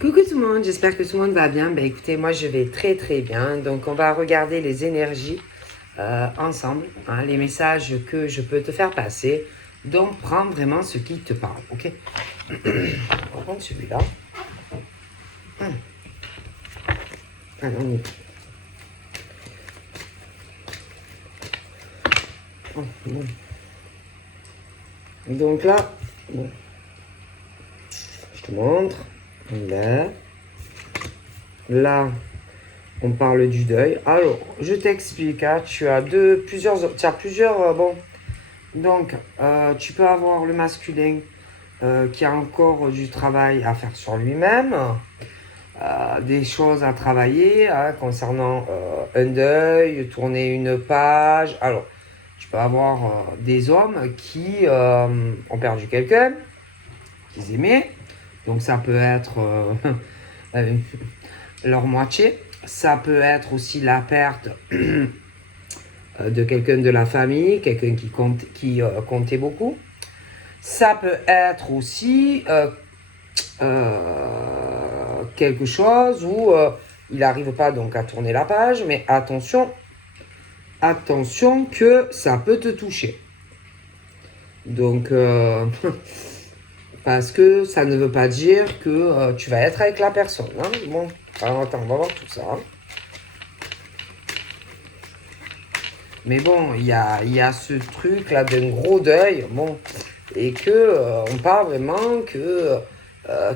Coucou tout le monde, j'espère que tout le monde va bien. Ben écoutez, moi je vais très très bien. Donc on va regarder les énergies ensemble, hein, les messages que je peux te faire passer. Donc prends vraiment ce qui te parle, ok? On va prendre celui-là. Allez, on y va. Oh, bon. Donc là, bon, je te montre. Là, là, on parle du deuil. Alors, je t'explique, hein, tu as plusieurs, bon. Donc, tu peux avoir le masculin qui a encore du travail à faire sur lui-même, des choses à travailler hein, concernant un deuil, tourner une page. Alors, tu peux avoir des hommes qui ont perdu quelqu'un qu'ils aimaient. Donc, ça peut être leur moitié. Ça peut être aussi la perte de quelqu'un de la famille, quelqu'un qui comptait beaucoup. Ça peut être aussi quelque chose où il n'arrive pas donc à tourner la page, mais attention que ça peut te toucher. Donc, parce que ça ne veut pas dire que tu vas être avec la personne. Hein. Bon, alors attends, on va voir tout ça. Hein. Mais bon, il y a ce truc là d'un gros deuil, bon, et que on parle vraiment que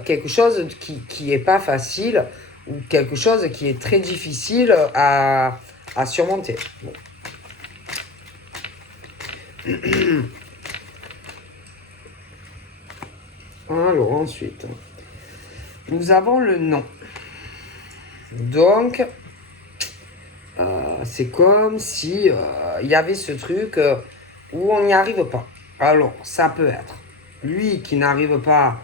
quelque chose qui est pas facile ou quelque chose qui est très difficile à surmonter. Bon. Alors ensuite, nous avons le nom. Donc, c'est comme si il y avait ce truc où on n'y arrive pas. Alors, ça peut être lui qui n'arrive pas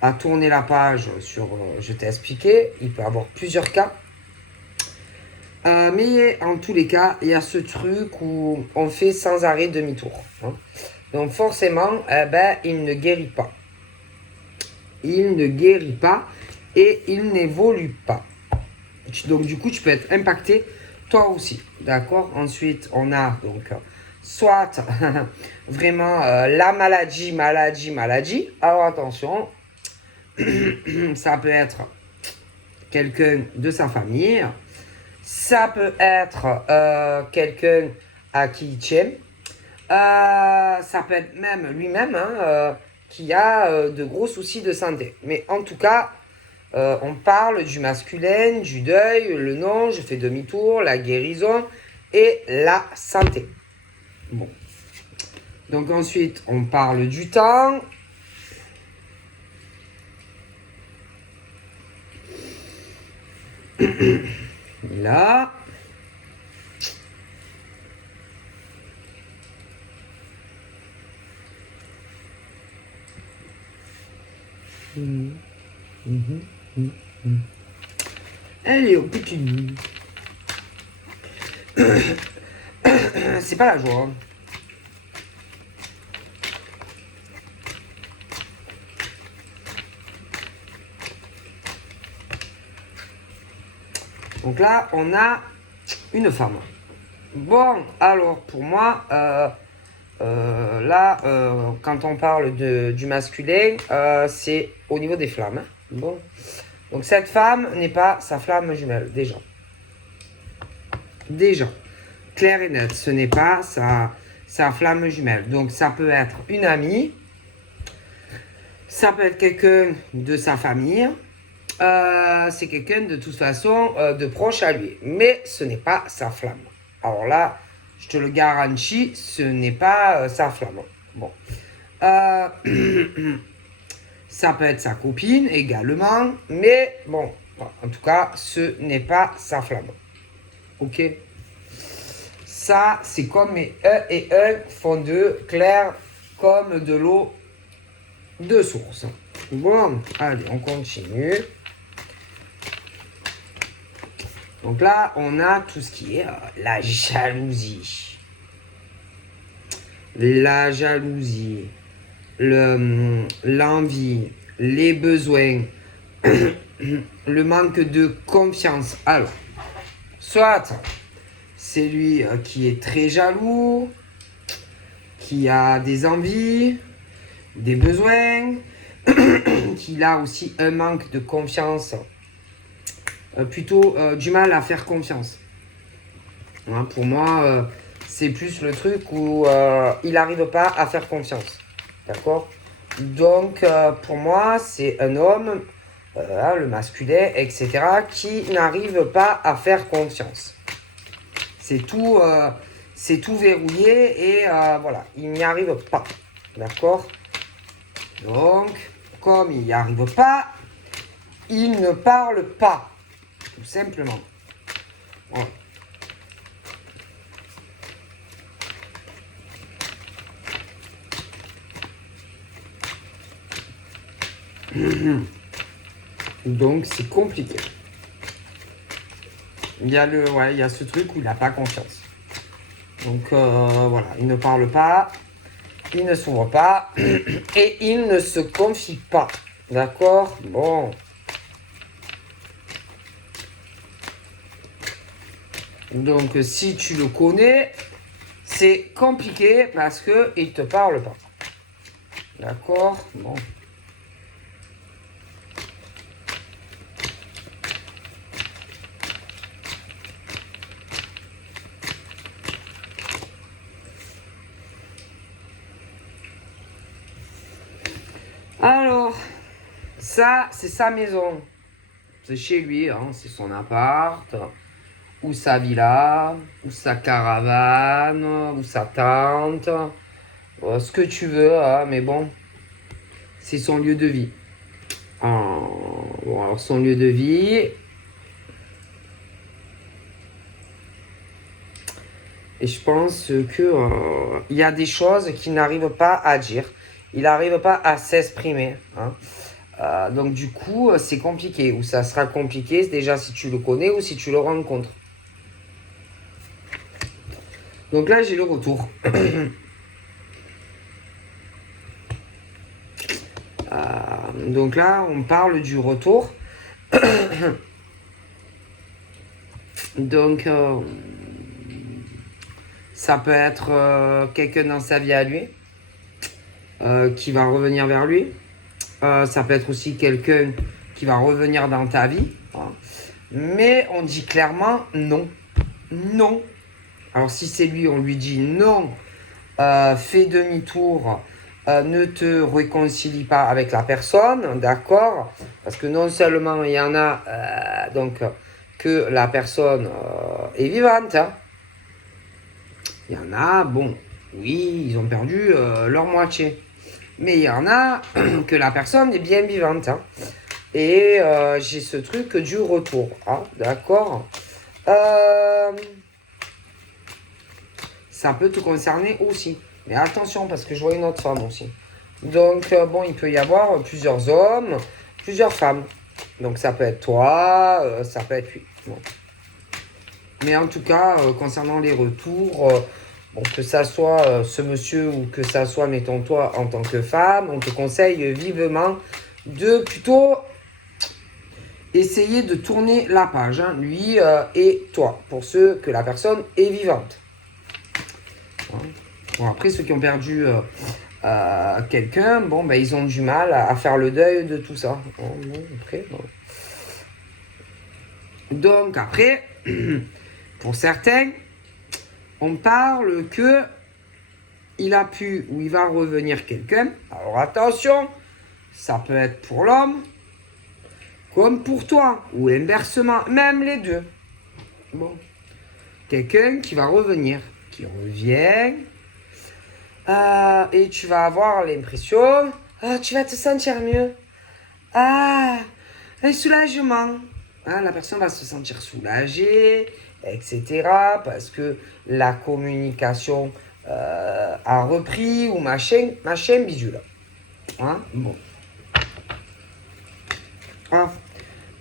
à tourner la page sur je t'ai expliqué, il peut avoir plusieurs cas. Mais en tous les cas, il y a ce truc où on fait sans arrêt demi-tour. Hein. Donc forcément, il ne guérit pas. Il ne guérit pas et il n'évolue pas. Donc du coup, tu peux être impacté toi aussi. D'accord. Ensuite, on a donc soit vraiment la maladie. Alors attention, ça peut être quelqu'un de sa famille. Ça peut être quelqu'un à qui il tient. Ça peut être même lui-même hein, qui a de gros soucis de santé. Mais en tout cas, on parle du masculin, du deuil, le nom, je fais demi-tour, la guérison et la santé. Bon. Donc ensuite, on parle du temps. Là. Elle est au petit. C'est pas la joie. Hein. Donc là, on a une femme. Bon, alors pour moi, là, quand on parle du masculin, c'est au niveau des flammes. Hein. Bon. Donc cette femme n'est pas sa flamme jumelle, déjà. Déjà. Clair et net, ce n'est pas sa flamme jumelle. Donc ça peut être une amie, ça peut être quelqu'un de sa famille, c'est quelqu'un de toute façon de proche à lui. Mais ce n'est pas sa flamme. Alors là, je te le garantis, ce n'est pas sa flamme. Bon. Ça peut être sa copine également, mais bon, en tout cas, ce n'est pas sa flamme. Ok. Ça, c'est comme mes 1 et 1 font 2, clair comme de l'eau de source. Bon, allez, on continue. Donc là, on a tout ce qui est la jalousie. La jalousie, l'envie, les besoins, le manque de confiance. Alors, soit c'est lui qui est très jaloux, qui a des envies, des besoins, qu'il a aussi un manque de confiance, plutôt du mal à faire confiance. Hein, pour moi, c'est plus le truc où il n'arrive pas à faire confiance. D'accord? Donc, pour moi, c'est un homme, le masculin, etc., qui n'arrive pas à faire confiance. C'est tout verrouillé et voilà, il n'y arrive pas. D'accord? Donc, comme il n'y arrive pas, il ne parle pas. Tout simplement. Voilà. Donc, c'est compliqué. Il y a ce truc où il n'a pas confiance. Donc, voilà, il ne parle pas, il ne s'ouvre pas et il ne se confie pas. D'accord? Bon. Donc, si tu le connais, c'est compliqué parce qu'il ne te parle pas. D'accord? Bon. Alors, ça, c'est sa maison. C'est chez lui, hein, c'est son appart, ou sa villa, ou sa caravane, ou sa tente, ce que tu veux, hein, mais bon, c'est son lieu de vie. Bon, alors son lieu de vie. Et je pense que il y a des choses qu'il n'arrive pas à dire. Il n'arrive pas à s'exprimer. Hein. Donc du coup, c'est compliqué. Ou ça sera compliqué déjà si tu le connais ou si tu le rencontres. Donc là, j'ai le retour. Donc là, on parle du retour. Donc, ça peut être quelqu'un dans sa vie à lui qui va revenir vers lui. Ça peut être aussi quelqu'un qui va revenir dans ta vie. Hein. Mais on dit clairement non. Non. Alors si c'est lui, on lui dit non. Fais demi-tour. Ne te réconcilie pas avec la personne, d'accord? Parce que non seulement il y en a donc que la personne est vivante, hein. Il y en a, bon, oui, ils ont perdu leur moitié. Mais il y en a que la personne est bien vivante. Hein. Et j'ai ce truc du retour. Hein, d'accord? Ça peut te concerner aussi. Mais attention, parce que je vois une autre femme aussi. Donc, bon, il peut y avoir plusieurs hommes, plusieurs femmes. Donc, ça peut être toi, ça peut être lui. Bon. Mais en tout cas, concernant les retours, bon, que ça soit ce monsieur ou que ça soit, mettons, toi en tant que femme, on te conseille vivement de plutôt essayer de tourner la page, hein, lui et toi, pour ceux que la personne est vivante. Bon, après, ceux qui ont perdu quelqu'un, bon, ben, ils ont du mal à faire le deuil de tout ça. Bon, après, bon. Donc, après, pour certains, on parle que il a pu ou il va revenir quelqu'un. Alors, attention, ça peut être pour l'homme comme pour toi, ou inversement, même les deux. Bon. Quelqu'un qui va revenir, qui revient, et tu vas avoir l'impression, tu vas te sentir mieux. Un soulagement. La personne va se sentir soulagée, etc. Parce que la communication a repris, ou machin bidule. Hein, bon.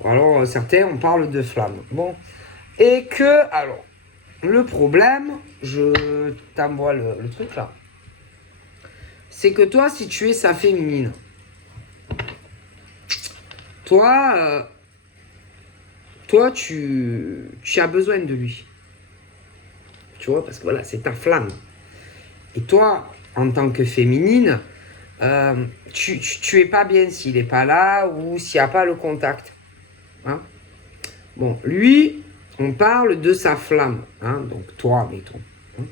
Alors, certains, on parle de flamme. Bon. Et que, alors, le problème, je t'envoie le truc là, c'est que toi, si tu es sa féminine, toi, toi, tu as besoin de lui. Tu vois, parce que voilà, c'est ta flamme. Et toi, en tant que féminine, tu es pas bien s'il n'est pas là ou s'il n'y a pas le contact. Hein. Bon, lui, on parle de sa flamme. Hein, donc toi, mettons. Hein.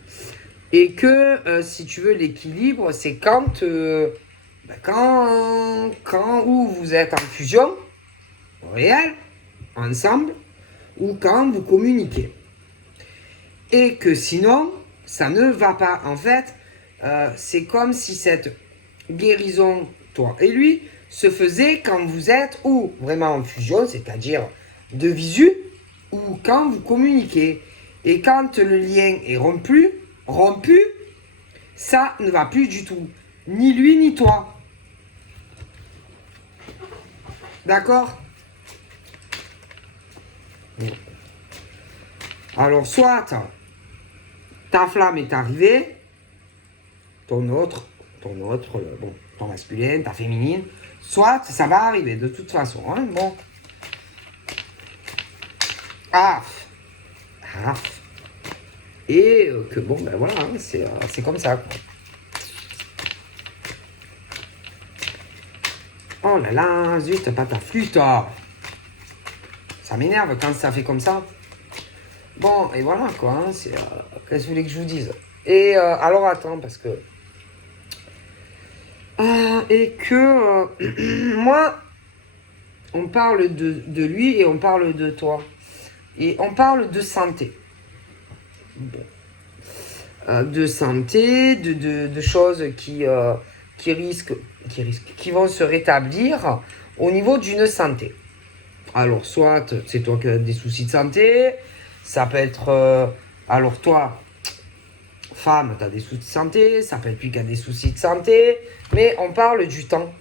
Et que, si tu veux, l'équilibre, c'est quand où vous êtes en fusion, réel, ensemble, ou quand vous communiquez. Et que sinon, ça ne va pas. En fait, c'est comme si cette guérison, toi et lui, se faisait quand vous êtes ou vraiment en fusion, c'est-à-dire de visu, ou quand vous communiquez. Et quand le lien est rompu, ça ne va plus du tout. Ni lui, ni toi. D'accord? Alors, soit ta flamme est arrivée, ton masculin, ta féminine, soit ça va arriver de toute façon. Hein, bon. Et que bon, ben voilà, hein, c'est comme ça. Quoi. Oh là là, zut, pas ta flûte. Oh. Ça m'énerve quand ça fait comme ça. Bon, et voilà quoi, hein, qu'est-ce que vous voulez que je vous dise? Et alors attends, parce que... moi, on parle de lui et on parle de toi. Et on parle de santé. Bon. De santé, de choses qui vont se rétablir au niveau d'une santé. Alors, soit c'est toi qui as des soucis de santé, ça peut être... alors toi, femme, tu as des soucis de santé, ça peut être lui qui a des soucis de santé, mais on parle du temps.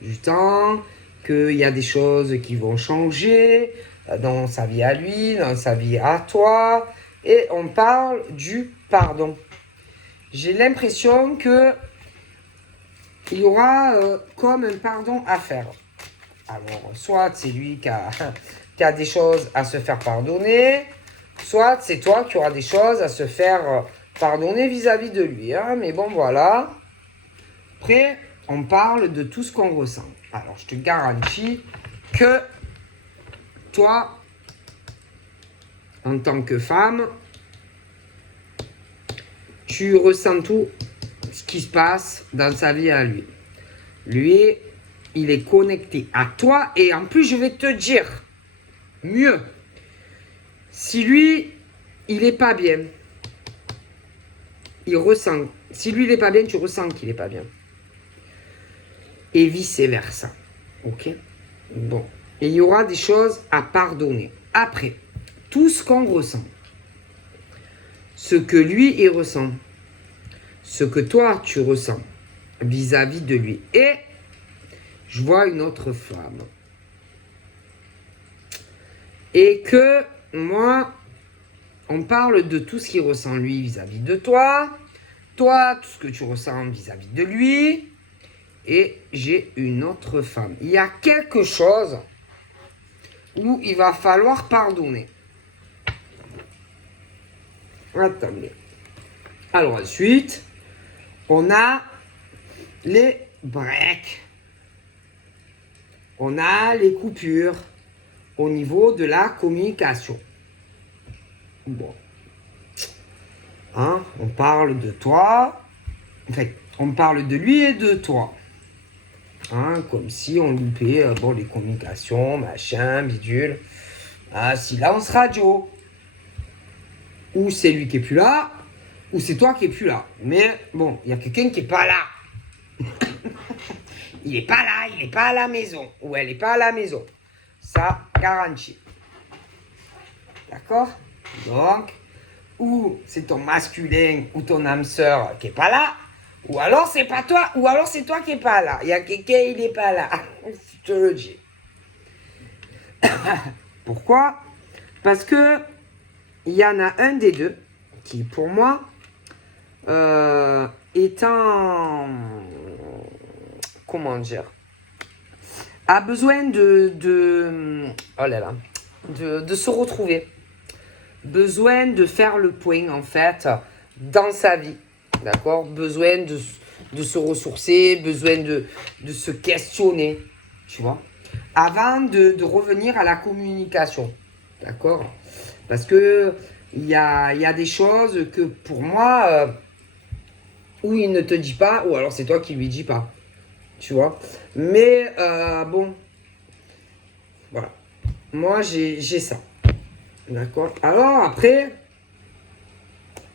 Du temps, qu'il y a des choses qui vont changer dans sa vie à lui, dans sa vie à toi, et on parle du pardon. J'ai l'impression que il y aura comme un pardon à faire. Alors, soit c'est lui qui a des choses à se faire pardonner, soit c'est toi qui auras des choses à se faire pardonner vis-à-vis de lui. Hein. Mais bon, voilà. Après, on parle de tout ce qu'on ressent. Alors, je te garantis que toi, en tant que femme, tu ressens tout ce qui se passe dans sa vie à lui. Lui, il est connecté à toi et en plus, je vais te dire mieux. Si lui, il est pas bien, il ressent. Si lui, il est pas bien, tu ressens qu'il est pas bien. Et vice-versa. Ok? Bon. Et il y aura des choses à pardonner. Après, tout ce qu'on ressent, ce que lui, il ressent, ce que toi, tu ressens vis-à-vis de lui. Et je vois une autre femme. Et que moi, on parle de tout ce qu'il ressent lui vis-à-vis de toi, toi, tout ce que tu ressens vis-à-vis de lui, et j'ai une autre femme. Il y a quelque chose où il va falloir pardonner. Attendez. Alors ensuite, on a les breaks. On a les coupures au niveau de la communication. Bon. Hein, on parle de toi. Enfin, on parle de lui et de toi. Hein, comme si on loupait les communications, machin, bidule. Ah, silence radio. Ou c'est lui qui est plus là, ou c'est toi qui est plus là. Mais bon, il y a quelqu'un qui est pas là. Il est pas là, il est pas à la maison. Ou elle est pas à la maison. Ça, garanti. D'accord? Donc, ou c'est ton masculin ou ton âme sœur qui est pas là, ou alors c'est pas toi, ou alors c'est toi qui est pas là. Il y a quelqu'un, il est pas là. Je te le dis. Pourquoi? Parce que il y en a un des deux qui, pour moi, est un... Comment dire? A besoin de... Oh là là. de se retrouver. Besoin de faire le point, en fait, dans sa vie. D'accord? Besoin de se ressourcer, besoin de se questionner, tu vois? Avant de revenir à la communication. D'accord? Parce que il y a des choses que pour moi, ou il ne te dit pas, ou alors c'est toi qui lui dis pas. Tu vois? Mais bon, voilà. Moi, j'ai ça. D'accord? Alors après,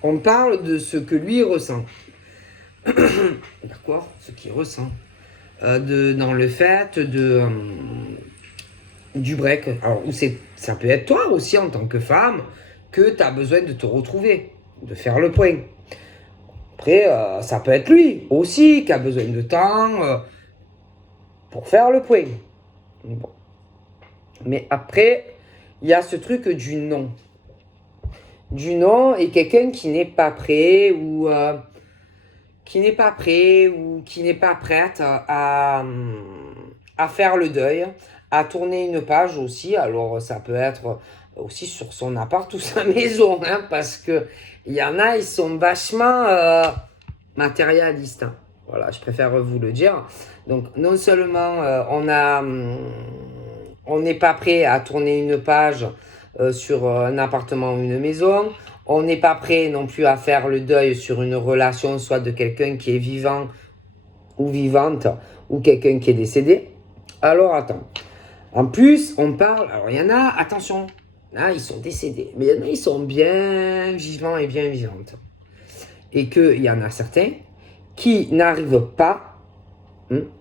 on parle de ce que lui ressent. D'accord? Ce qu'il ressent. Dans le fait du break. Alors, ça peut être toi aussi en tant que femme que tu as besoin de te retrouver, de faire le point. Après, ça peut être lui aussi qui a besoin de temps pour faire le point. Bon. Mais après, il y a ce truc du non. Du non et quelqu'un qui n'est pas prêt ou qui n'est pas prêt ou qui n'est pas prête à faire le deuil, à tourner une page aussi. Alors ça peut être aussi sur son appart ou sa maison, hein, parce que il y en a, ils sont vachement matérialistes. Hein. Voilà, je préfère vous le dire. Donc non seulement on n'est pas prêt à tourner une page sur un appartement ou une maison. On n'est pas prêt non plus à faire le deuil sur une relation, soit de quelqu'un qui est vivant ou vivante, ou quelqu'un qui est décédé. Alors attends. En plus, on parle. Alors il y en a, attention, là ils sont décédés, mais il y en a, ils sont bien vivants et bien vivantes. Et qu'il y en a certains qui n'arrivent pas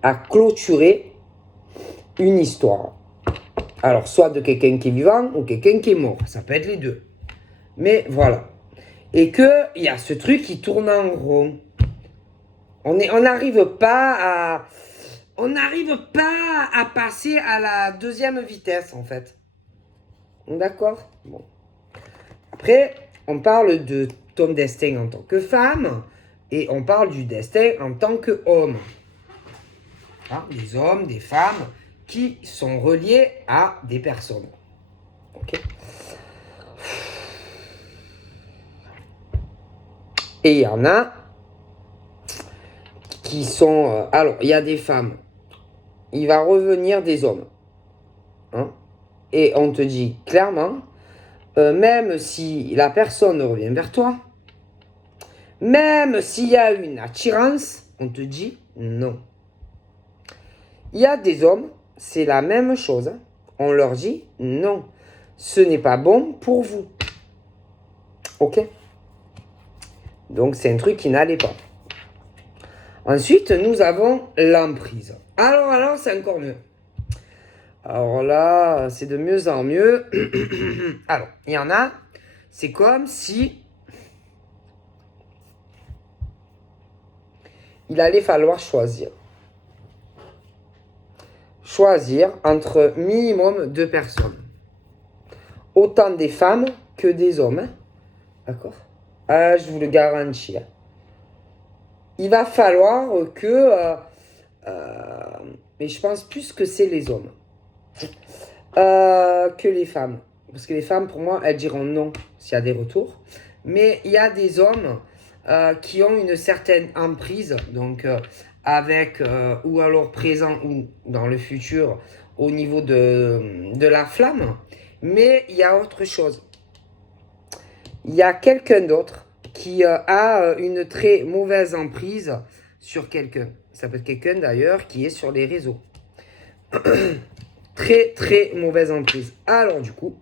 à clôturer une histoire. Alors, soit de quelqu'un qui est vivant ou quelqu'un qui est mort. Ça peut être les deux. Mais voilà. Et qu'il y a ce truc qui tourne en rond. On n'arrive pas à passer à la deuxième vitesse, en fait. D'accord? Bon. Après, on parle de ton destin en tant que femme et on parle du destin en tant qu'homme. Hein, des hommes, des femmes qui sont reliés à des personnes. Ok? Et il y en a qui sont... alors, il y a des femmes. Il va revenir des hommes. Hein? Et on te dit clairement, même si la personne revient vers toi, même s'il y a une attirance, on te dit non. Il y a des hommes, c'est la même chose. On leur dit non. Ce n'est pas bon pour vous. Ok? Donc, c'est un truc qui n'allait pas. Ensuite, nous avons l'emprise. Alors, c'est encore mieux. Alors là, c'est de mieux en mieux. Alors, il y en a, c'est comme si il allait falloir choisir. Choisir entre minimum 2 personnes. Autant des femmes que des hommes. Hein. D'accord? Ah, je vous le garantis. Hein. Il va falloir que... mais je pense plus que c'est les hommes. Que les femmes. Parce que les femmes, pour moi, elles diront non s'il y a des retours. Mais il y a des hommes qui ont une certaine emprise, donc avec, ou alors présent, ou dans le futur, au niveau de la flamme. Mais il y a autre chose. Il y a quelqu'un d'autre qui a une très mauvaise emprise sur quelqu'un. Ça peut être quelqu'un d'ailleurs qui est sur les réseaux. Très très mauvaise emprise. Alors du coup,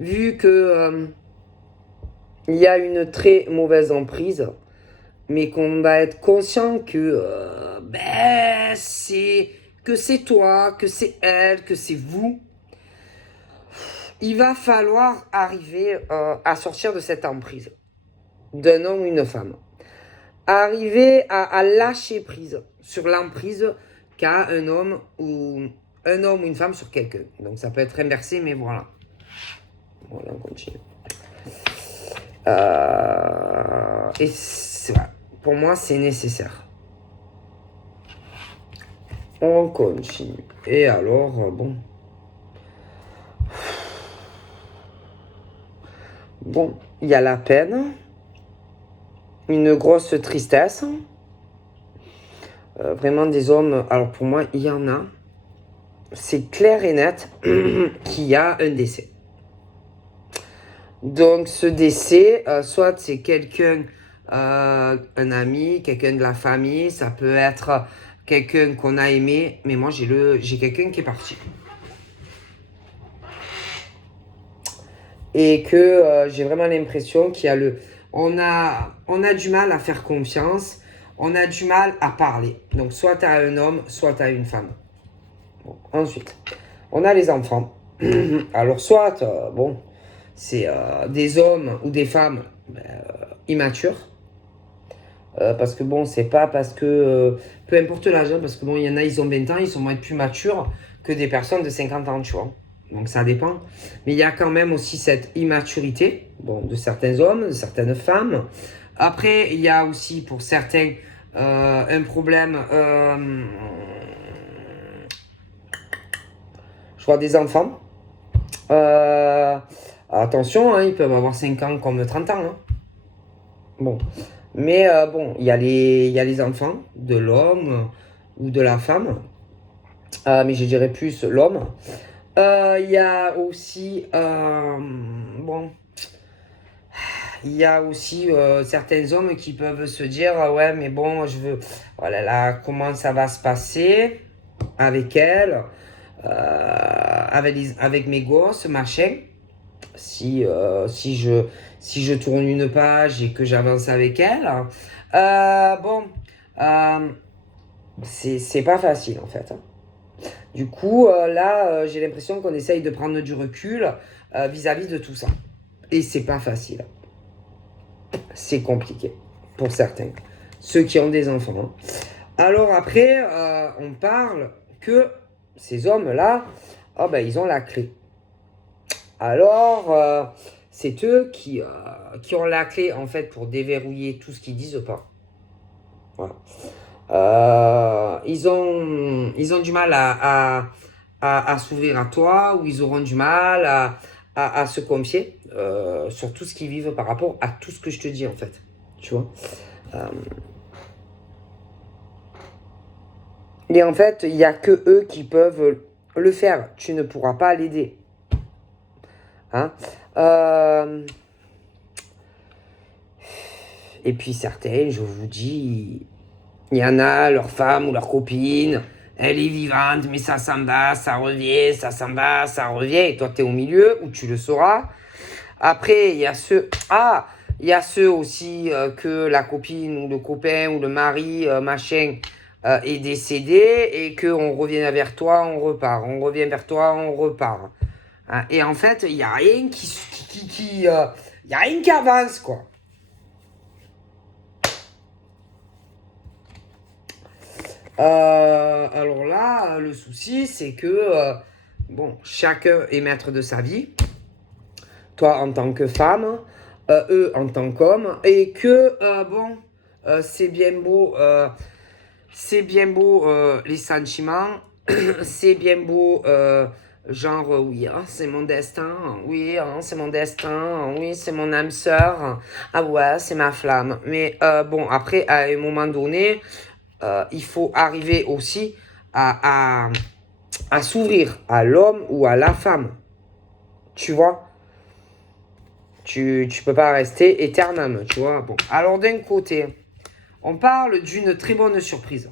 vu que il y a une très mauvaise emprise, mais qu'on va être conscient que c'est toi, que c'est elle, que c'est vous, il va falloir arriver à sortir de cette emprise d'un homme ou une femme. Arriver à lâcher prise sur l'emprise qu'a un homme ou une femme sur quelqu'un. Donc ça peut être inversé, mais voilà. Voilà, on continue. Et pour moi, c'est nécessaire. On continue. Et alors, bon. Bon, il y a la peine, une grosse tristesse. Vraiment des hommes, alors pour moi, il y en a. C'est clair et net qu'il y a un décès. Donc ce décès, soit c'est quelqu'un, un ami, quelqu'un de la famille, ça peut être quelqu'un qu'on a aimé, mais moi j'ai quelqu'un qui est parti. Et que j'ai vraiment l'impression qu'il y a on a du mal à faire confiance, on a du mal à parler. Donc soit tu as un homme, soit tu as une femme. Bon, ensuite, on a les enfants. Alors soit, bon, c'est des hommes ou des femmes immatures. Parce que bon, c'est pas parce que, peu importe l'âge, hein, parce que bon, il y en a, ils ont 20 ans, ils sont moins plus matures que des personnes de 50 ans, tu vois. Donc ça dépend. Mais il y a quand même aussi cette immaturité, bon, de certains hommes, de certaines femmes. Après, il y a aussi pour certains un problème, je vois des enfants. Attention, hein, ils peuvent avoir 5 ans comme 30 ans. Hein. Bon. Mais bon, il y a les enfants de l'homme ou de la femme. Mais je dirais plus l'homme. Il y a aussi, bon, il y a aussi certains hommes qui peuvent se dire, ouais, mais bon, je veux, voilà, là, comment ça va se passer avec elle, avec mes gosses, machin. Si je tourne une page et que j'avance avec elle, bon, euh, c'est pas facile en fait. Hein. Du coup, là, j'ai l'impression qu'on essaye de prendre du recul vis-à-vis de tout ça. Et c'est pas facile. C'est compliqué pour certains. Ceux qui ont des enfants. Hein. Alors après, on parle que ces hommes-là, oh ben, ils ont la clé. Alors, c'est eux qui ont la clé, en fait, pour déverrouiller tout ce qu'ils disent pas. Voilà. Ils ont du mal à s'ouvrir à toi, ou ils auront du mal à se confier sur tout ce qu'ils vivent par rapport à tout ce que je te dis, en fait. Tu vois. Et en fait, il n'y a que eux qui peuvent le faire. Tu ne pourras pas l'aider. Hein et puis certaines, je vous dis, il y en a, leur femme ou leur copine, elle est vivante, mais ça s'en va, ça revient, ça s'en va, ça revient. Et toi, tu es au milieu, où tu le sauras. Après, il y a ceux aussi que la copine ou le copain ou le mari, machin, est décédé et qu'on revient vers toi, on repart. On revient vers toi, on repart. Hein, et en fait, il n'y a rien y a rien qui avance, quoi. Alors là, le souci, c'est que, bon, chacun est maître de sa vie. Toi, en tant que femme, eux, en tant qu'hommes. Et que, bon, c'est bien beau les sentiments. C'est bien beau, genre, oui, hein, c'est mon destin. Oui, hein, c'est mon destin. Oui, c'est mon âme sœur. Ah ouais, c'est ma flamme. Mais bon, après, à un moment donné, il faut arriver aussi à s'ouvrir à l'homme ou à la femme. Tu vois? Tu peux pas rester éternellement, tu vois? Bon, alors d'un côté, on parle d'une très bonne surprise.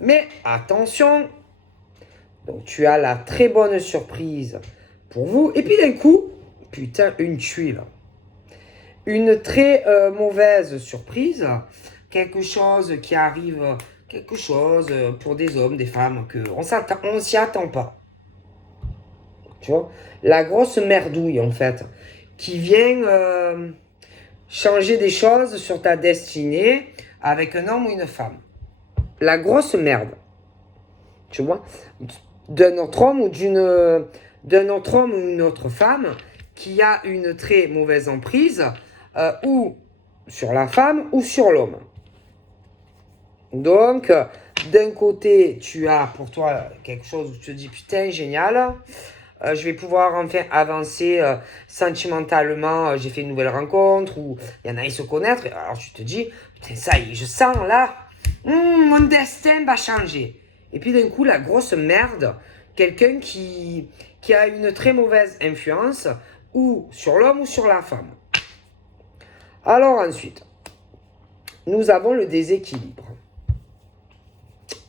Mais attention, donc tu as la très bonne surprise pour vous. Et puis d'un coup, putain, une tuile. Une très mauvaise surprise. Quelque chose qui arrive, quelque chose pour des hommes, des femmes, on s'y attend pas. Tu vois? La grosse merdouille, en fait, qui vient changer des choses sur ta destinée avec un homme ou une femme. La grosse merde. Tu vois? D'un autre homme ou d'un autre homme ou une autre femme qui a une très mauvaise emprise ou sur la femme ou sur l'homme. Donc, d'un côté, tu as pour toi quelque chose où tu te dis, putain, génial. Je vais pouvoir enfin avancer sentimentalement. J'ai fait une nouvelle rencontre ou il y en a, ils se connaître. Alors tu te dis, putain, ça y est, je sens là, mon destin va changer. Et puis d'un coup, la grosse merde, quelqu'un qui a une très mauvaise influence ou sur l'homme ou sur la femme. Alors ensuite, nous avons le déséquilibre.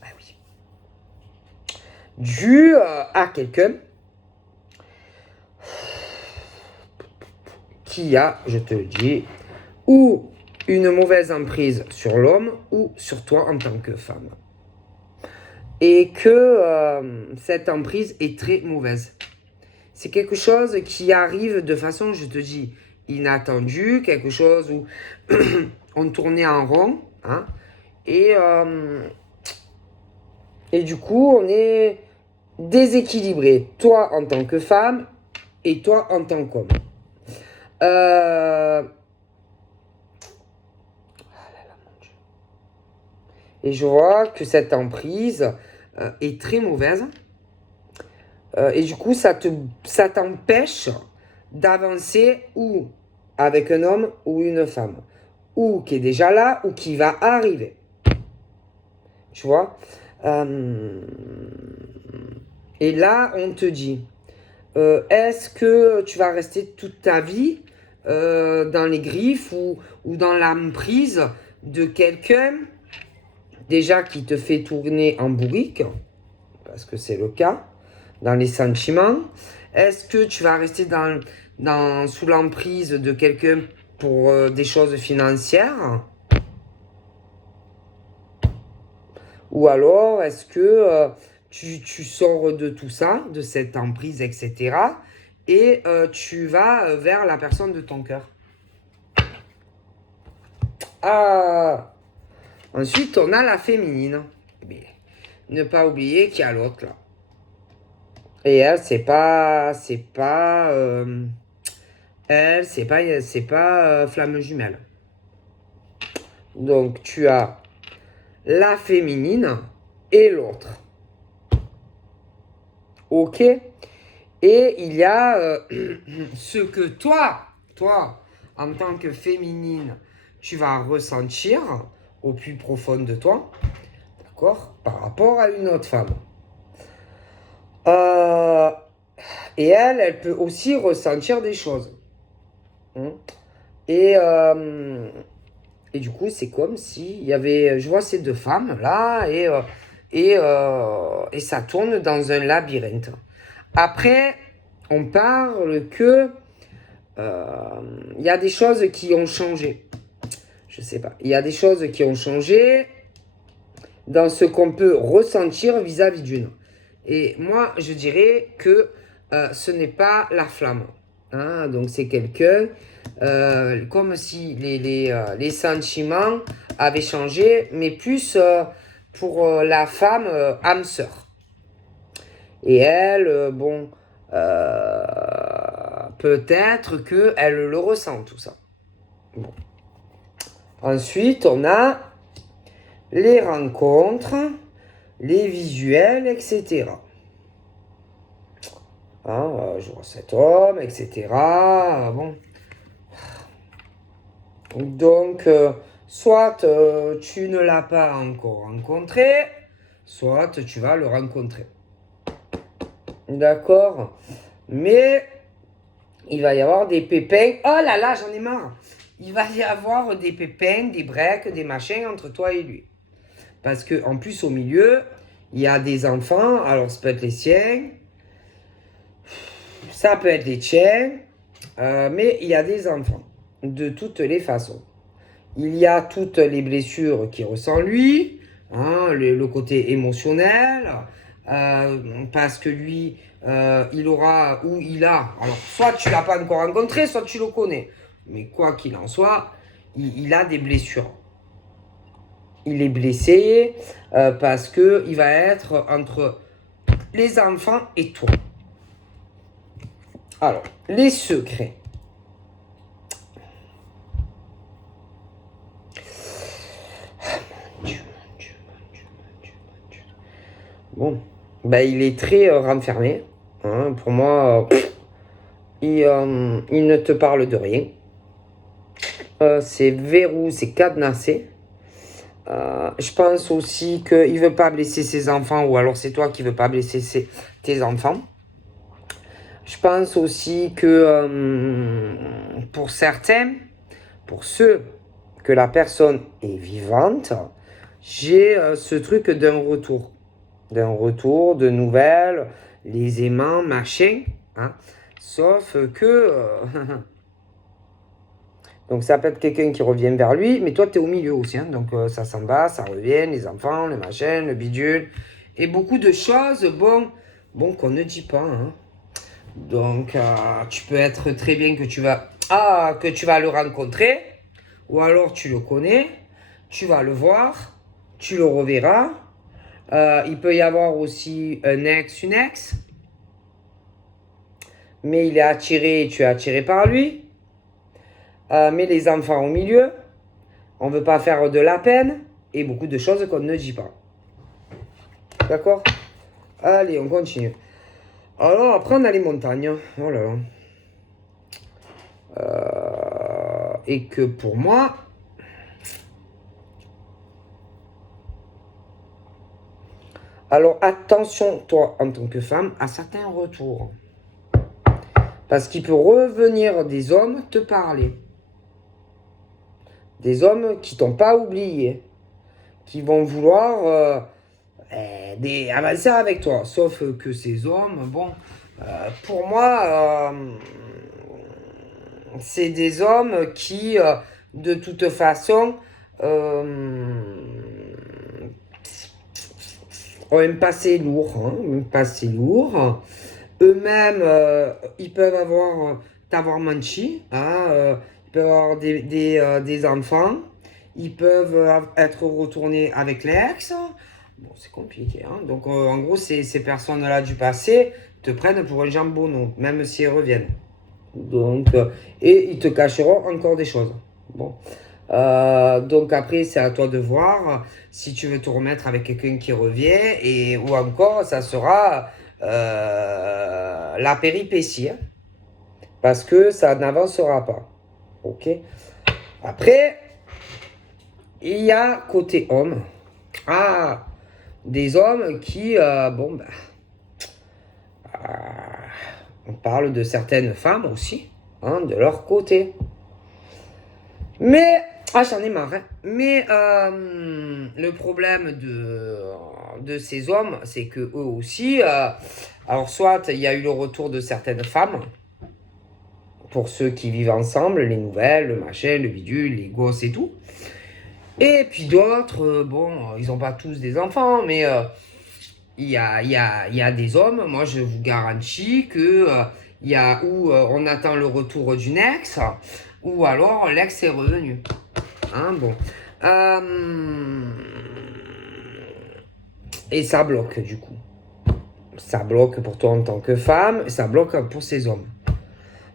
Ah oui. Dû à quelqu'un qui a, je te le dis, ou une mauvaise emprise sur l'homme ou sur toi en tant que femme. Et que cette emprise est très mauvaise. C'est quelque chose qui arrive de façon, je te dis, inattendue, quelque chose où on tournait en rond, hein, et du coup, on est déséquilibré, toi en tant que femme et toi en tant qu'homme. Et je vois que cette emprise est très mauvaise. Et du coup, ça t'empêche d'avancer ou avec un homme ou une femme. Ou qui est déjà là ou qui va arriver. Tu vois Et là, on te dit, est-ce que tu vas rester toute ta vie dans les griffes ou dans l'emprise de quelqu'un déjà qui te fait tourner en bourrique, parce que c'est le cas, dans les sentiments. Est-ce que tu vas rester sous l'emprise de quelqu'un pour des choses financières? Ou alors, est-ce que tu sors de tout ça, de cette emprise, etc. Et tu vas vers la personne de ton cœur? Ah. Ensuite, on a la féminine. Ne pas oublier qu'il y a l'autre là. Et elle, c'est pas flamme jumelle. Donc tu as la féminine et l'autre. Ok? Et il y a ce que toi, en tant que féminine, tu vas ressentir au plus profond de toi, d'accord? Par rapport à une autre femme. Et elle peut aussi ressentir des choses. Et du coup, c'est comme si il y avait, je vois ces deux femmes là, et ça tourne dans un labyrinthe. Après, on parle que il y a des choses qui ont changé. Je sais pas. Il y a des choses qui ont changé dans ce qu'on peut ressentir vis-à-vis d'une. Et moi, je dirais que ce n'est pas la flamme. Hein, donc c'est quelqu'un, comme si les sentiments avaient changé, mais plus pour la femme âme sœur. Et elle, bon, peut-être qu'elle le ressent tout ça. Bon. Ensuite, on a les rencontres, les visuels, etc. Hein, je vois cet homme, etc. Bon. Donc, soit tu ne l'as pas encore rencontré, soit tu vas le rencontrer. D'accord? Mais il va y avoir des pépins. Oh là là, j'en ai marre. Il va y avoir des pépins, des breaks, des machins entre toi et lui. Parce que en plus, au milieu, il y a des enfants. Alors, ça peut être les siens. Ça peut être les tiens. Mais il y a des enfants. De toutes les façons. Il y a toutes les blessures qu'il ressent lui. Hein, le côté émotionnel. Parce que lui, il aura ou il a. Alors, soit tu l'as pas encore rencontré, soit tu le connais. Mais quoi qu'il en soit, il a des blessures. Il est blessé parce que il va être entre les enfants et toi. Alors, les secrets. Mon Dieu. Bon, ben, il est très renfermé. Hein. Pour moi, il ne te parle de rien. C'est verrou, c'est cadenassé. Je pense aussi qu'il ne veut pas blesser ses enfants, ou alors c'est toi qui ne veux pas blesser tes enfants. Je pense aussi que pour certains, pour ceux que la personne est vivante, j'ai ce truc d'un retour. D'un retour, de nouvelles, les aimants, machin. Hein. Sauf que... donc ça peut être quelqu'un qui revient vers lui, mais toi tu es au milieu aussi. Hein. Donc ça s'en va, ça revient, les enfants, le machin, le bidule. Et beaucoup de choses, bon qu'on ne dit pas. Hein. Donc tu peux être très bien que tu vas le rencontrer, ou alors tu le connais, tu vas le voir, tu le reverras. Il peut y avoir aussi un ex, une ex, mais il est attiré et tu es attiré par lui. Mais les enfants au milieu, on ne veut pas faire de la peine et beaucoup de choses qu'on ne dit pas. D'accord? Allez, on continue. Alors après, on a les montagnes. Oh là là. Et que pour moi, alors attention, toi, en tant que femme, à certains retours. Parce qu'il peut revenir des hommes te parler. Des hommes qui t'ont pas oublié. Qui vont vouloir avancer avec toi. Sauf que ces hommes, bon, pour moi, c'est des hommes qui, de toute façon, ont un passé lourd. Hein, un passé lourd. Eux-mêmes, ils peuvent t'avoir menti. Hein, ils peuvent avoir des enfants. Ils peuvent être retournés avec l'ex. Bon, c'est compliqué. Hein. Donc, en gros, ces personnes-là du passé te prennent pour un jambon, même si elles reviennent. Donc, et ils te cacheront encore des choses. Bon. Donc après, c'est à toi de voir si tu veux te remettre avec quelqu'un qui revient ou encore ça sera la péripétie. Hein, parce que ça n'avancera pas. Ok. Après, il y a côté homme. Des hommes qui, on parle de certaines femmes aussi, hein, de leur côté. Mais, j'en ai marre. Hein. Mais le problème de ces hommes, c'est que eux aussi, alors soit il y a eu le retour de certaines femmes, pour ceux qui vivent ensemble, les nouvelles, le machin, le bidule, les gosses et tout. Et puis d'autres, bon, ils n'ont pas tous des enfants, mais il y a des hommes, moi je vous garantis que il y a où on attend le retour d'une ex, ou alors l'ex est revenu. Hein, bon. Et ça bloque du coup. Ça bloque pour toi en tant que femme, et ça bloque pour ces hommes.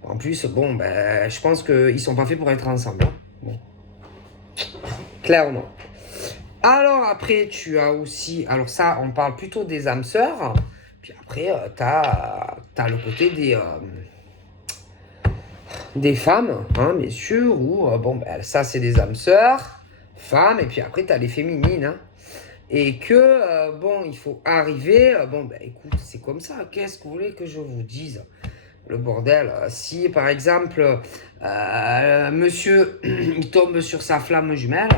En plus, bon, ben, je pense qu'ils sont pas faits pour être ensemble. Hein. Bon. Clairement. Alors après, tu as aussi... Alors ça, on parle plutôt des âmes sœurs. Puis après, t'as le côté des femmes, hein, bien sûr, où, bon, ben, ça, c'est des âmes sœurs, femmes, et puis après, t'as les féminines. Hein, et que, bon, il faut arriver... bon, ben, écoute, c'est comme ça. Qu'est-ce que vous voulez que je vous dise? Le bordel. Si, par exemple, monsieur, il tombe sur sa flamme jumelle...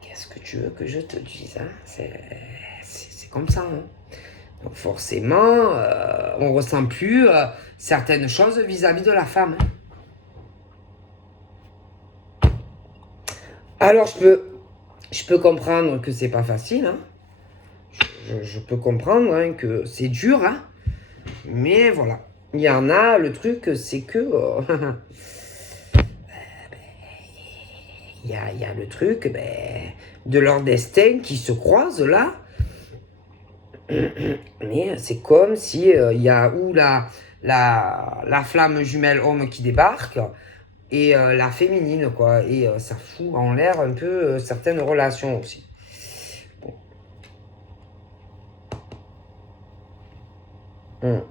Qu'est-ce que tu veux que je te dise? Hein, c'est comme ça. Hein. Donc forcément, on ressent plus certaines choses vis-à-vis de la femme. Hein. Alors je peux comprendre que c'est pas facile. Hein. Je peux comprendre hein, que c'est dur. Hein. Mais voilà. Il y en a, le truc, c'est que... il y a le truc de leur destin qui se croise là. Mais c'est comme si il y a ou la flamme jumelle homme qui débarque et la féminine, quoi. Et ça fout en l'air un peu certaines relations aussi. Bon. Hum.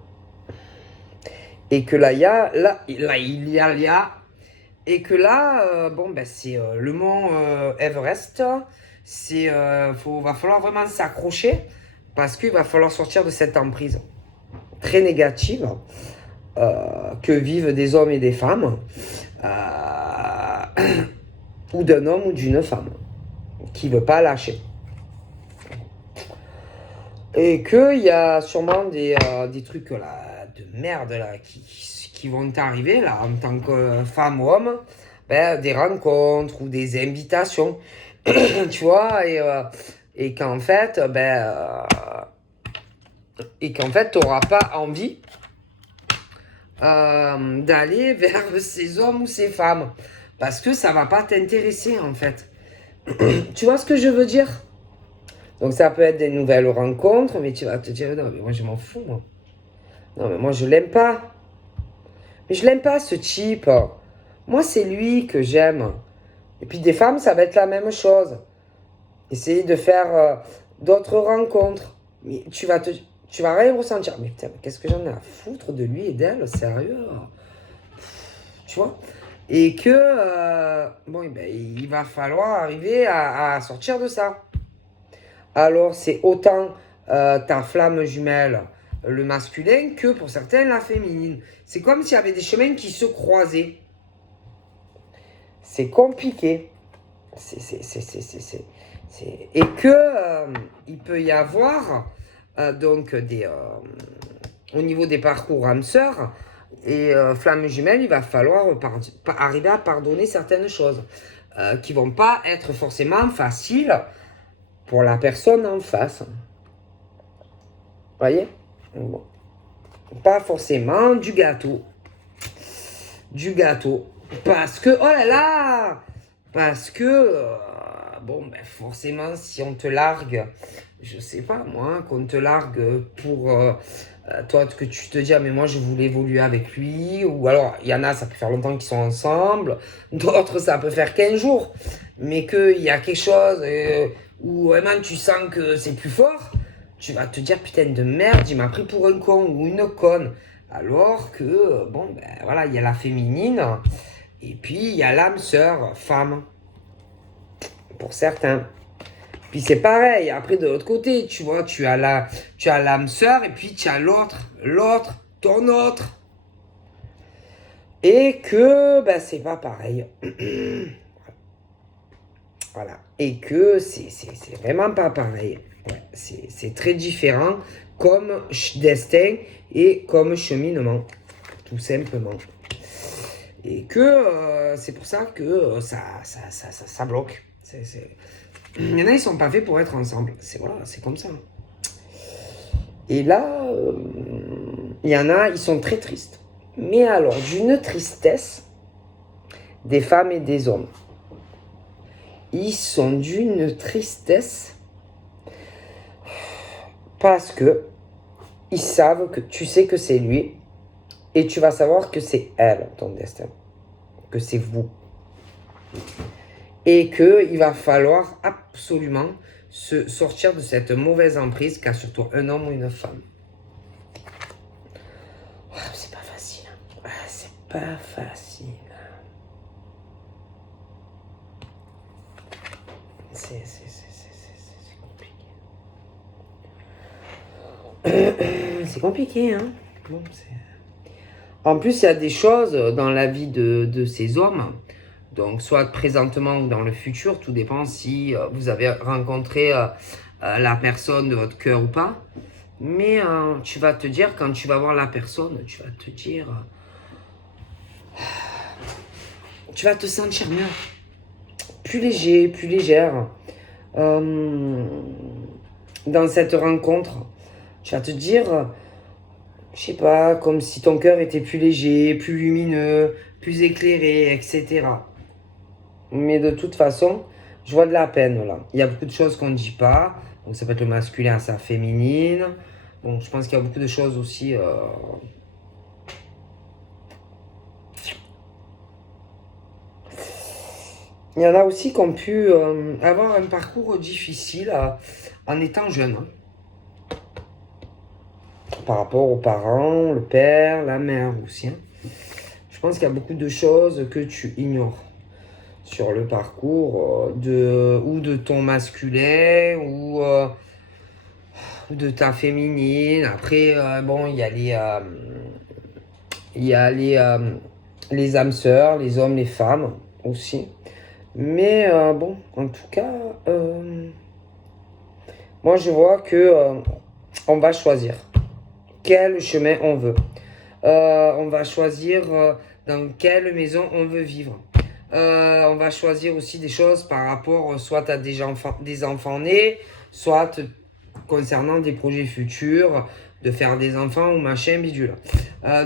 Et que là, il y a, et que là, bon, ben, c'est le mont Everest. Va falloir vraiment s'accrocher parce qu'il va falloir sortir de cette emprise très négative que vivent des hommes et des femmes, ou d'un homme ou d'une femme qui ne veut pas lâcher. Et qu'il y a sûrement des trucs là, de merde là, qui vont t'arriver là, en tant que femme ou homme, ben, des rencontres ou des invitations, tu vois, et qu'en fait, tu n'auras pas envie d'aller vers ces hommes ou ces femmes, parce que ça va pas t'intéresser en fait. Tu vois ce que je veux dire? Donc ça peut être des nouvelles rencontres, mais tu vas te dire, non mais moi je m'en fous, moi. Non mais moi je l'aime pas. Mais je l'aime pas ce type. Moi c'est lui que j'aime. Et puis des femmes, ça va être la même chose. Essayer de faire d'autres rencontres. Mais tu vas rien ressentir. Mais putain, qu'est-ce que j'en ai à foutre de lui et d'elle, sérieux? Tu vois? Et que, bon, eh ben, il va falloir arriver à sortir de ça. Alors, c'est autant ta flamme jumelle, le masculin, que pour certains, la féminine. C'est comme s'il y avait des chemins qui se croisaient. C'est compliqué. Et que il peut y avoir donc au niveau des parcours âme sœur et flamme jumelle, il va falloir arriver à pardonner certaines choses qui vont pas être forcément faciles pour la personne en face. Voyez? Bon. Pas forcément du gâteau. Du gâteau. Parce que, oh là là! Parce que, bon, ben forcément, si on te largue, je sais pas moi, qu'on te largue pour toi, que tu te dis, ah, mais moi je voulais évoluer avec lui, ou alors, il y en a, ça peut faire longtemps qu'ils sont ensemble, d'autres, ça peut faire 15 jours, mais qu'il y a quelque chose où vraiment tu sens que c'est plus fort, tu vas te dire, putain de merde, il m'a pris pour un con ou une conne. Alors que, bon, ben voilà, il y a la féminine, et puis il y a l'âme sœur, femme, pour certains. Puis c'est pareil, après de l'autre côté, tu vois, tu as l'âme sœur, et puis tu as l'autre, ton autre. Et que, ben c'est pas pareil. Voilà. Et que c'est vraiment pas pareil. Ouais, c'est très différent comme destin et comme cheminement, tout simplement. Et que c'est pour ça que ça bloque. Il y en a, ils sont pas faits pour être ensemble. Voilà, c'est comme ça. Et là, il y en a, ils sont très tristes. Mais alors, d'une tristesse, des femmes et des hommes. Ils sont d'une tristesse parce que ils savent que tu sais que c'est lui et tu vas savoir que c'est elle, ton destin. Que c'est vous. Et qu'il va falloir absolument se sortir de cette mauvaise emprise qu'a sur toi un homme ou une femme. Oh, c'est pas facile. C'est pas facile. C'est compliqué. C'est compliqué, hein. Bon, en plus, il y a des choses dans la vie de ces hommes, donc soit présentement ou dans le futur, tout dépend si vous avez rencontré la personne de votre cœur ou pas. Mais tu vas te dire, quand tu vas voir la personne, tu vas te dire... tu vas te sentir mieux. Plus léger, plus légère. Dans cette rencontre, tu vas te dire... je sais pas, comme si ton cœur était plus léger, plus lumineux, plus éclairé, etc. Mais de toute façon, je vois de la peine là. Il y a beaucoup de choses qu'on ne dit pas. Donc ça peut être le masculin à sa féminine. Bon, je pense qu'il y a beaucoup de choses aussi. Il y en a aussi qui ont pu avoir un parcours difficile en étant jeune. par rapport aux parents, le père, la mère aussi. Hein. Je pense qu'il y a beaucoup de choses que tu ignores sur le parcours ou de ton masculin ou de ta féminine. Après, bon, il y a les âmes sœurs, les hommes, les femmes aussi. Mais bon, en tout cas, moi je vois que on va choisir quel chemin on veut. On va choisir dans quelle maison on veut vivre. On va choisir aussi des choses par rapport soit à des enfants nés, soit concernant des projets futurs, de faire des enfants ou machin bidule.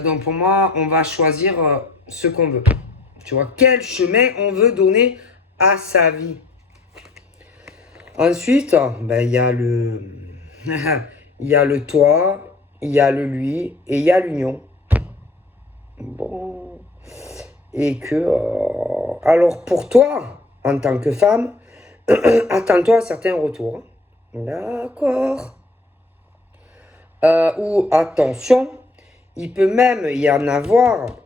Donc pour moi, on va choisir ce qu'on veut. Tu vois, quel chemin on veut donner à sa vie. Ensuite, ben, il y a le il y a le toi, il y a le lui et il y a l'union. Bon. Et que alors pour toi, en tant que femme, attends-toi à certains retours. D'accord. Ou attention, il peut même y en avoir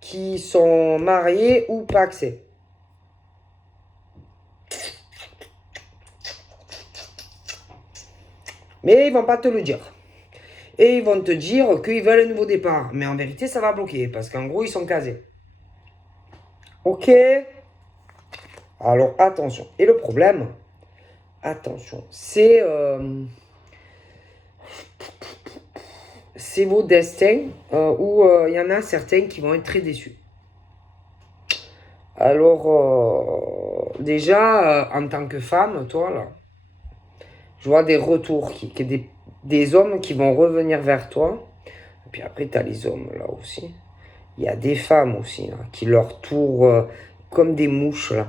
qui sont mariés ou paxés. Mais ils vont pas te le dire. Et ils vont te dire qu'ils veulent un nouveau départ. Mais en vérité, ça va bloquer. Parce qu'en gros, ils sont casés. Ok. Alors, attention. Et le problème, attention, c'est vos destins où il y en a certains qui vont être très déçus. Alors, déjà, en tant que femme, toi, là, je vois des retours, des hommes qui vont revenir vers toi. Et puis après, tu as les hommes, là aussi. Il y a des femmes aussi, là, qui leur tournent comme des mouches, là.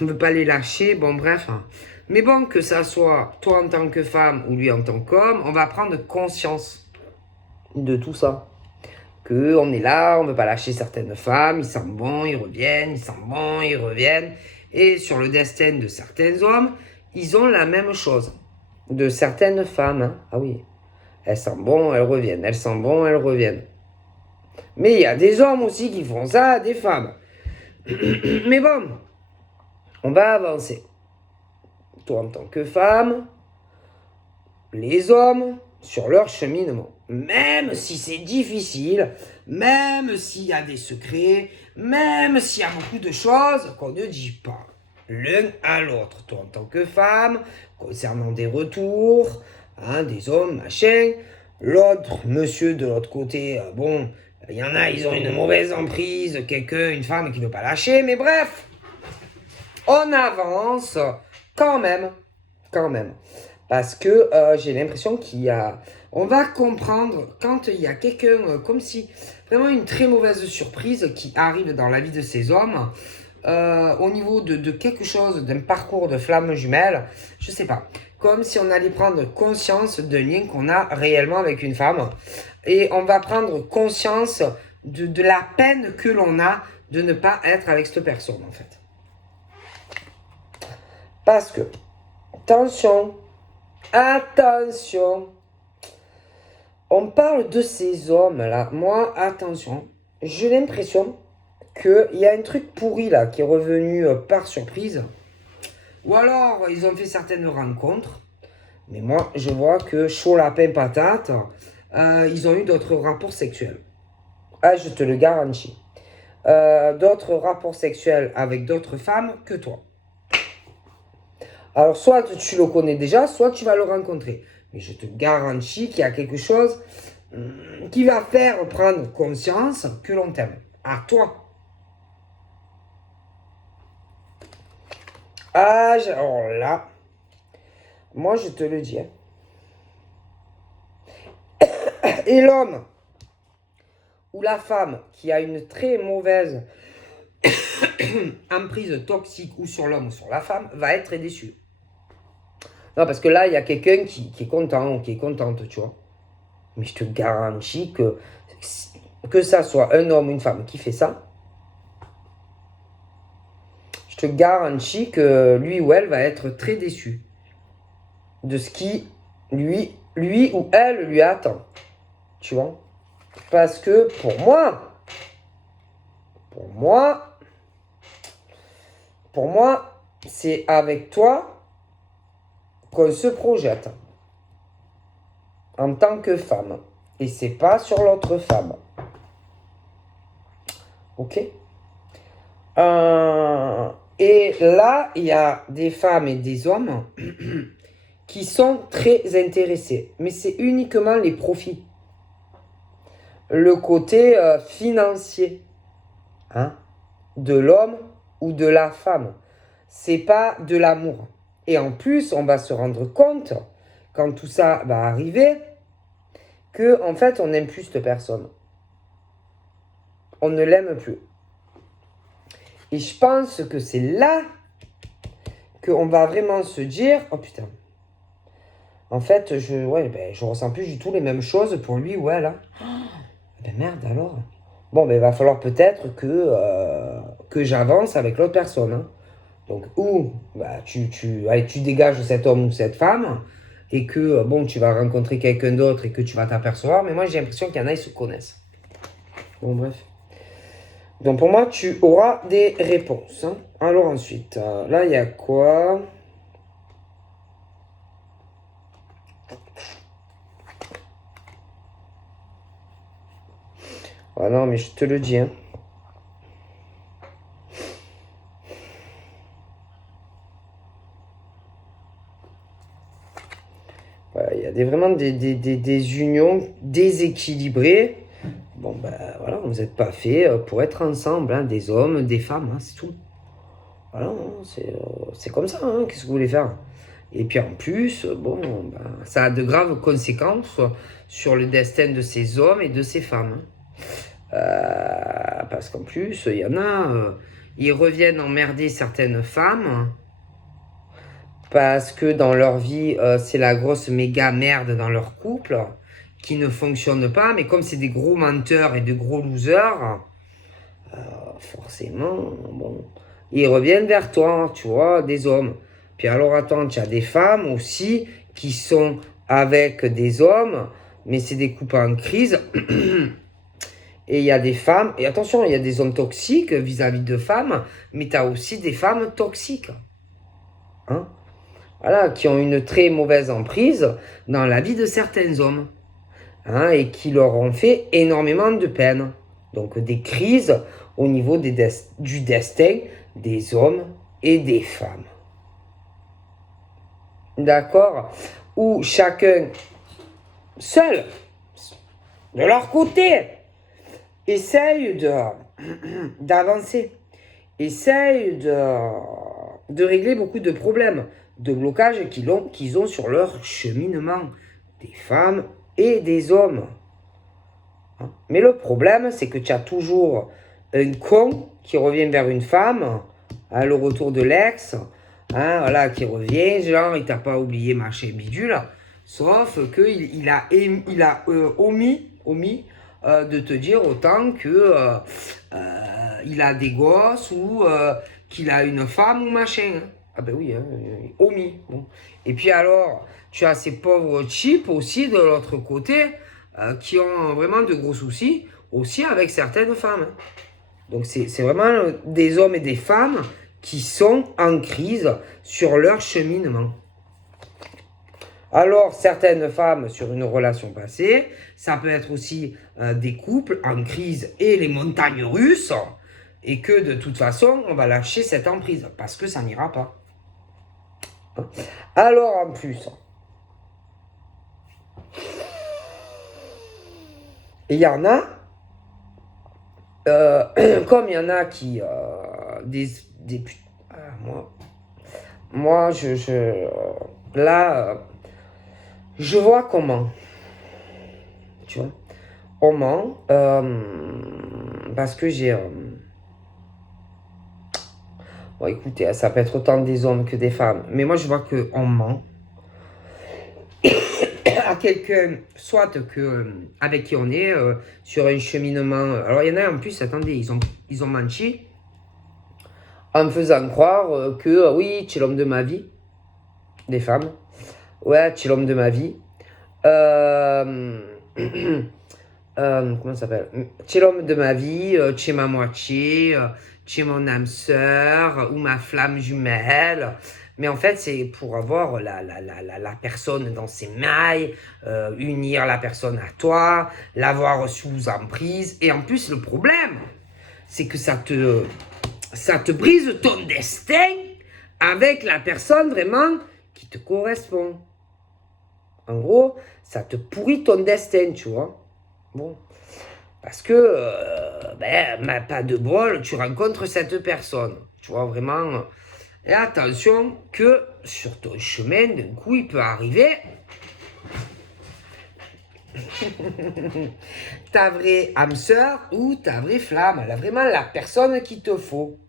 On ne veut pas les lâcher, bon, bref. Hein. Mais bon, que ça soit toi en tant que femme ou lui en tant qu'homme, on va prendre conscience de tout ça. Que on est là, on ne veut pas lâcher certaines femmes, ils sentent bon, ils reviennent, ils sentent bon, ils reviennent. Et sur le destin de certains hommes, ils ont la même chose. De certaines femmes, hein. Ah oui, elles sentent bon, elles reviennent, elles sentent bon, elles reviennent. Mais il y a des hommes aussi qui font ça, des femmes. Mais bon, on va avancer. Toi en tant que femme, les hommes sur leur cheminement. Même si c'est difficile, même s'il y a des secrets, même s'il y a beaucoup de choses qu'on ne dit pas l'un à l'autre. Toi en tant que femme, concernant des retours, hein, des hommes, machin. L'autre, monsieur de l'autre côté, bon, il y en a, ils ont une mauvaise emprise, quelqu'un, une femme qui ne veut pas lâcher, mais bref, on avance quand même, quand même. Parce que j'ai l'impression qu'il y a... On va comprendre quand il y a quelqu'un, comme si vraiment une très mauvaise surprise qui arrive dans la vie de ces hommes, au niveau de quelque chose, d'un parcours de flamme jumelle, je sais pas. Comme si on allait prendre conscience d'un lien qu'on a réellement avec une femme. Et on va prendre conscience de la peine que l'on a de ne pas être avec cette personne, en fait. Parce que, attention, attention, on parle de ces hommes-là. Moi, attention, j'ai l'impression qu'il y a un truc pourri là qui est revenu par surprise. Ou alors, ils ont fait certaines rencontres. Mais moi, je vois que chaud lapin patate, ils ont eu d'autres rapports sexuels. Ah, je te le garantis. D'autres rapports sexuels avec d'autres femmes que toi. Alors, soit tu le connais déjà, soit tu vas le rencontrer. Mais je te garantis qu'il y a quelque chose qui va faire prendre conscience que l'on t'aime. À toi. Ah, alors là, moi je te le dis. Hein. Et l'homme ou la femme qui a une très mauvaise emprise toxique ou sur l'homme ou sur la femme va être très déçu. Non, parce que là, il y a quelqu'un qui est content, qui est contente, tu vois. Mais je te garantis que ça soit un homme ou une femme qui fait ça, je te garantis que lui ou elle va être très déçu de ce qui lui ou elle lui attend. Tu vois? Parce que pour moi, c'est avec toi qu'on se projette en tant que femme. Et c'est pas sur l'autre femme. Ok? Et là, il y a des femmes et des hommes qui sont très intéressés. Mais c'est uniquement les profits. Le côté financier, hein, de l'homme ou de la femme. C'est pas de l'amour. Et en plus, on va se rendre compte, quand tout ça va arriver, que en fait, on n'aime plus cette personne. On ne l'aime plus. Et je pense que c'est là qu'on va vraiment se dire, oh putain, en fait, je ressens plus du tout les mêmes choses pour lui ou elle. Hein. Ben merde alors. Bon, ben il va falloir peut-être que j'avance avec l'autre personne. Hein. Donc, ou bah, allez, tu dégages cet homme ou cette femme et que, bon, tu vas rencontrer quelqu'un d'autre et que tu vas t'apercevoir. Mais moi, j'ai l'impression qu'il y en a, ils se connaissent. Bon, bref. Donc, pour moi, tu auras des réponses. Hein. Alors, ensuite, là, il y a quoi? Ah non, mais je te le dis. Hein. Voilà, il y a vraiment des unions déséquilibrées. Bon, ben voilà, vous n'êtes pas fait pour être ensemble, hein, des hommes, des femmes, hein, c'est tout. Voilà, hein, c'est comme ça, hein, qu'est-ce que vous voulez faire? Et puis en plus, bon, ben, ça a de graves conséquences sur le destin de ces hommes et de ces femmes. Parce qu'en plus, il y en a, ils reviennent emmerder certaines femmes parce que dans leur vie, c'est la grosse méga merde dans leur couple qui ne fonctionne pas. Mais comme c'est des gros menteurs et de gros losers, forcément, bon, ils reviennent vers toi, tu vois, des hommes. Puis alors, attends, tu as des femmes aussi qui sont avec des hommes, mais c'est des couples en crise. Et il y a des femmes, et attention, il y a des hommes toxiques vis-à-vis de femmes, mais tu as aussi des femmes toxiques. Hein? Voilà, qui ont une très mauvaise emprise dans la vie de certains hommes. Hein, et qui leur ont fait énormément de peine. Donc des crises au niveau du destin des hommes et des femmes. D'accord? Où chacun, seul, de leur côté, essaye d'avancer, essaye de régler beaucoup de problèmes, de blocages qu'ils ont sur leur cheminement, des femmes et des hommes. Mais le problème, c'est que tu as toujours un con qui revient vers une femme, hein, le retour de l'ex, hein, voilà, qui revient, genre, il t'a pas oublié, machin, bidule, sauf qu'il a omis de te dire autant que il a des gosses ou qu'il a une femme ou machin. Hein. Ah ben oui, hein, omis. Bon. Et puis alors, tu as ces pauvres chips aussi de l'autre côté, qui ont vraiment de gros soucis aussi avec certaines femmes. Donc c'est vraiment des hommes et des femmes qui sont en crise sur leur cheminement. Alors, certaines femmes sur une relation passée, ça peut être aussi des couples en crise et les montagnes russes, et que de toute façon, on va lâcher cette emprise, parce que ça n'ira pas. Alors, en plus, il y en a, comme il y en a qui... moi, là, je vois comment. Tu vois, on ment, parce que j'ai... bon, écoutez, ça peut être autant des hommes que des femmes, mais moi, je vois qu'on ment à quelqu'un, soit avec qui on est, sur un cheminement. Alors, il y en a en plus, attendez, ils ont menti en me faisant croire que oui, tu es l'homme de ma vie, des femmes. Ouais, tu es l'homme de ma vie. Euh, comment ça s'appelle? Tu es l'homme de ma vie, tu es ma moitié, tu es mon âme sœur ou ma flamme jumelle. Mais en fait, c'est pour avoir la personne dans ses mailles, unir la personne à toi, l'avoir sous emprise. Et en plus, le problème, c'est que ça te brise ton destin avec la personne vraiment qui te correspond. En gros, ça te pourrit ton destin, tu vois. Bon. Parce que, pas de bol, tu rencontres cette personne. Tu vois, vraiment. Et attention que sur ton chemin, d'un coup, il peut arriver ta vraie âme sœur ou ta vraie flamme. Elle a vraiment la personne qu'il te faut.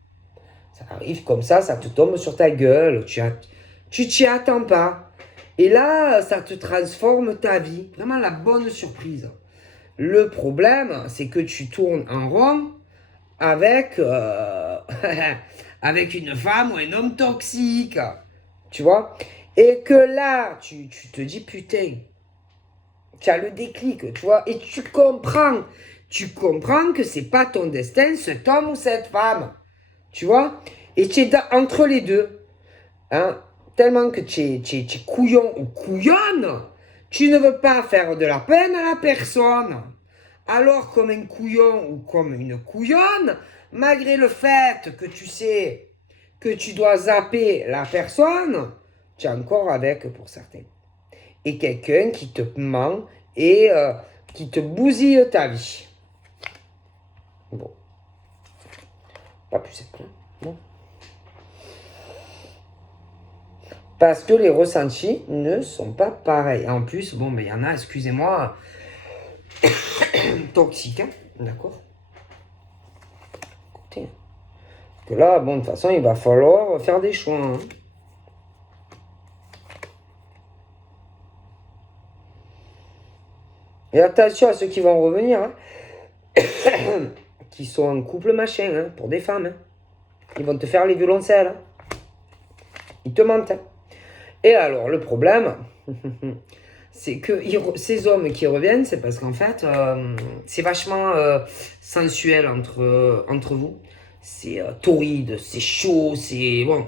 Ça arrive comme ça te tombe sur ta gueule. Tu t'y attends pas. Et là, ça te transforme ta vie. Vraiment la bonne surprise. Le problème, c'est que tu tournes en rond avec, avec une femme ou un homme toxique. Tu vois? Et que là, tu te dis, putain, tu as le déclic, tu vois? Et tu comprends. Tu comprends que c'est pas ton destin, cet homme ou cette femme. Tu vois? Et tu es entre les deux. Hein? Tellement que tu es couillon ou couillonne, tu ne veux pas faire de la peine à la personne. Alors, comme un couillon ou comme une couillonne, malgré le fait que tu sais que tu dois zapper la personne, tu es encore avec pour certains. Et quelqu'un qui te ment et qui te bousille ta vie. Bon. Pas plus simple. Bon. Parce que les ressentis ne sont pas pareils. En plus, bon, mais il y en a, excusez-moi, toxiques, hein, d'accord? Écoutez, que là, bon, de toute façon, il va falloir faire des choix. Hein. Et attention à ceux qui vont revenir, hein, qui sont en couple machin, hein, pour des femmes. Hein. Ils vont te faire les violoncelles. Hein. Ils te mentent. Hein. Et alors, le problème, c'est que ces hommes qui reviennent, c'est parce qu'en fait, c'est vachement sensuel entre vous. C'est torride, c'est chaud, c'est... Bon.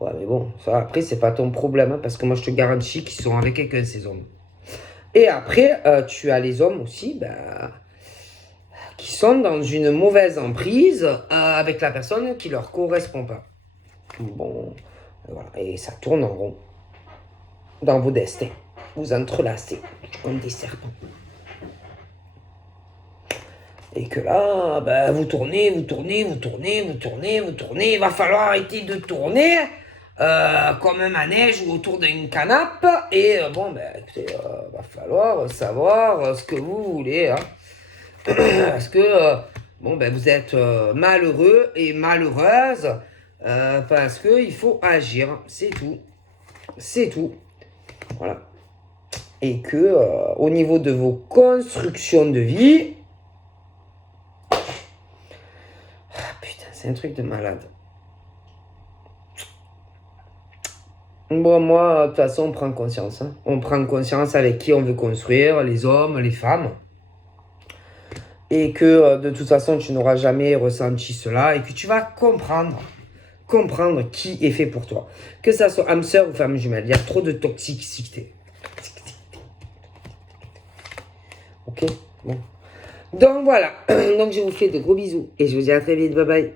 Ouais, mais bon, ça, après, c'est pas ton problème, hein, parce que moi, je te garantis qu'ils sont avec quelqu'un, ces hommes. Et après, tu as les hommes aussi, qui sont dans une mauvaise emprise avec la personne qui leur correspond pas. Bon, voilà, et ça tourne en rond dans vos destins. Vous entrelacez comme des serpents. Et que là, vous tournez. Il va falloir arrêter de tourner comme un manège ou autour d'une canapé. Et écoutez, va falloir savoir ce que vous voulez. Hein. Parce que, vous êtes malheureux et malheureuse parce qu'il faut agir. C'est tout. C'est tout. Voilà. Et que, au niveau de vos constructions de vie, c'est un truc de malade. Bon, moi, de toute façon, on prend conscience. Hein. On prend conscience avec qui on veut construire, les hommes, les femmes. Et que, de toute façon, tu n'auras jamais ressenti cela et que tu vas comprendre qui est fait pour toi. Que ça soit âme sœur ou femme jumelle, il y a trop de toxicité. Ok? Bon. Donc voilà. Donc je vous fais de gros bisous et je vous dis à très vite. Bye bye.